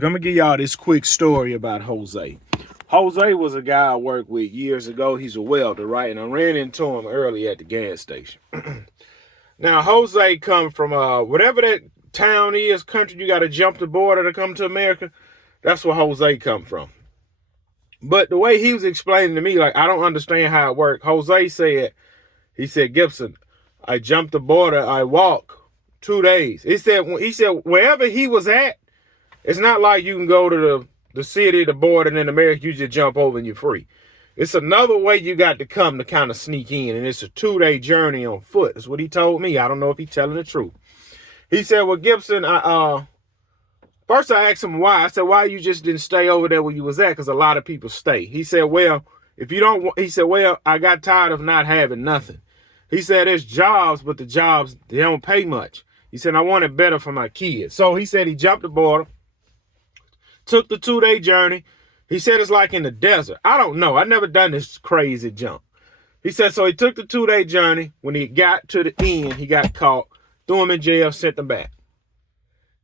I'm gonna give y'all this quick story about Jose. Jose was a guy I worked with years ago. He's a welder, right? And I ran into him early at the gas station. Now, Jose come from whatever that town is, country you got to jump the border to come to America. That's where Jose come from. But the way he was explaining to me, like, I don't understand how it worked. Jose said, Gibson, I jumped the border, I walk 2 days. He said wherever he was at, it's not like you can go to the city, the border, and in America, you just jump over and you're free. It's another way you got to come to kind of sneak in, and it's a 2-day journey on foot. That's what he told me. I don't know if he's telling the truth. He said, well, Gibson, first I asked him why. I said, why you just didn't stay over there where you was at? Because a lot of people stay. He said, well, I got tired of not having nothing. He said, there's jobs, but the jobs, they don't pay much. He said, I want it better for my kids. So he said he jumped the border, took the 2-day journey. He said it's like in the desert. I don't know. I've never done this crazy jump. He said, so he took the 2-day journey. When he got to the end, he got caught, threw him in jail, sent him back.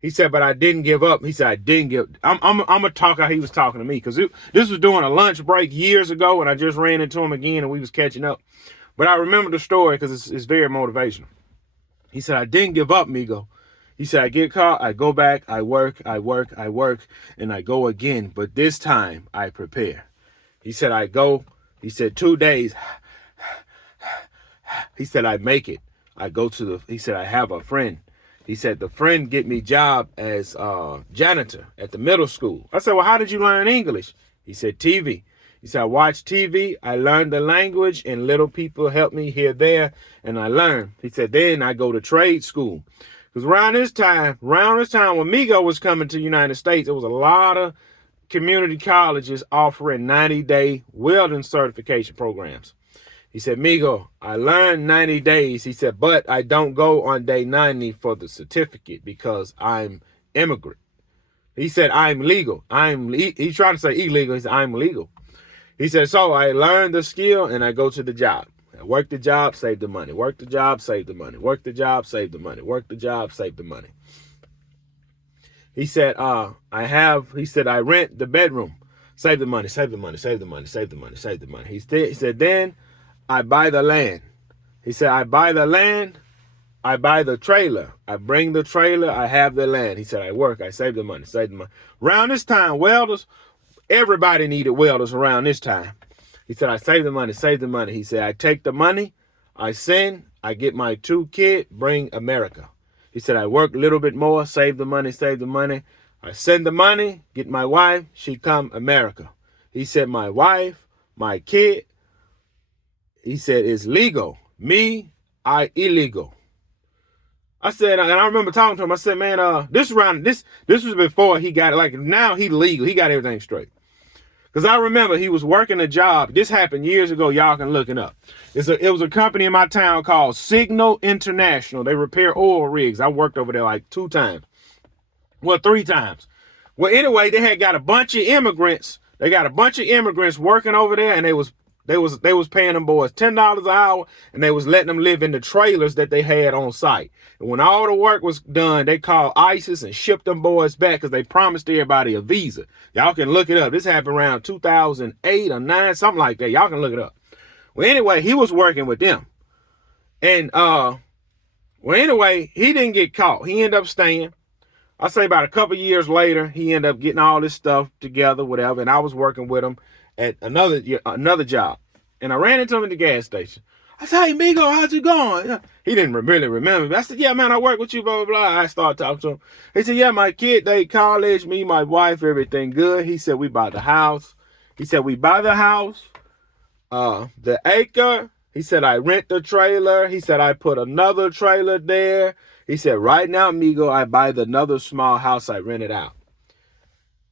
He said, but I didn't give up. He said, I didn't give up. I'm going to talk how he was talking to me, because this was during a lunch break years ago, and I just ran into him again, and we was catching up. But I remember the story because it's very motivational. He said, I didn't give up, Migo. He said, I get caught, I go back, I work, and I go again. But this time, I prepare. He said, I go. He said, 2 days. He said, I make it. He said, I have a friend. He said, the friend get me job as janitor at the middle school. I said, well, how did you learn English? He said, TV. He said, I watch TV, I learned the language, and little people help me here, there, and I learn. He said, then I go to trade school. Because around this time when Amigo was coming to the United States, there was a lot of community colleges offering 90-day welding certification programs. He said, Migo, I learned 90 days. He said, but I don't go on day 90 for the certificate because I'm immigrant. He said, I'm legal. He's trying to say illegal. He said, I'm legal. He said, so I learned the skill and I go to the job. I work the job, save the money. Work the job, save the money. Work the job, save the money. Work the job, save the money. He said, I rent the bedroom. Save the money, save the money, save the money, save the money, save the money. He said, then I buy the land. He said, I buy the land, I buy the trailer. I bring the trailer, I have the land. He said, I work, I save the money, save the money. Around this time, everybody needed welders around this time. He said, I save the money, save the money. He said, I take the money, I send, I get my 2 kids, bring America. He said, I work a little bit more, save the money, save the money. I send the money, get my wife, she come America. He said, my wife, my kid, he said, it's legal. Me, I illegal. I said, and I remember talking to him, I said, man, this was before he got it. Like, now he legal, he got everything straight. Because I remember he was working a job. This happened years ago. Y'all can look it up. It was a company in my town called Signal International. They repair oil rigs. I worked over there like 2 times. Well, 3 times. Well, anyway, they had got a bunch of immigrants. They got a bunch of immigrants working over there, and they was paying them boys $10 an hour, and they was letting them live in the trailers that they had on site. And when all the work was done, they called ISIS and shipped them boys back because they promised everybody a visa. Y'all can look it up. This happened around 2008 or 9, something like that. Y'all can look it up. Well, anyway, he was working with them. And, he didn't get caught. He ended up staying. I say about a couple years later, he ended up getting all this stuff together, whatever. And I was working with him at another job. And I ran into him at the gas station. I said, hey, Migo, how's it going? He didn't really remember me. I said, yeah, man, I work with you, blah, blah, blah. I started talking to him. He said, yeah, my kid, they college, me, my wife, everything good. He said, we bought the house. He said, we buy the house, the acre. He said, I rent the trailer. He said, I put another trailer there. He said, right now, Migo, I buy another small house I rented out.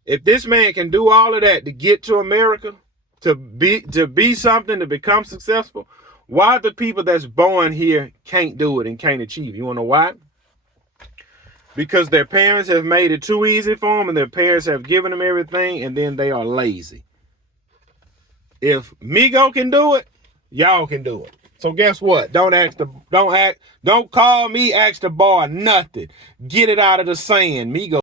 If this man can do all of that to get to America, to be something, to become successful, why the people that's born here can't do it and can't achieve? You want to know why? Because their parents have made it too easy for them, and their parents have given them everything, and then they are lazy. If Migo can do it, y'all can do it. So guess what? Don't call me, ask the bar, nothing. Get it out of the sand. Migo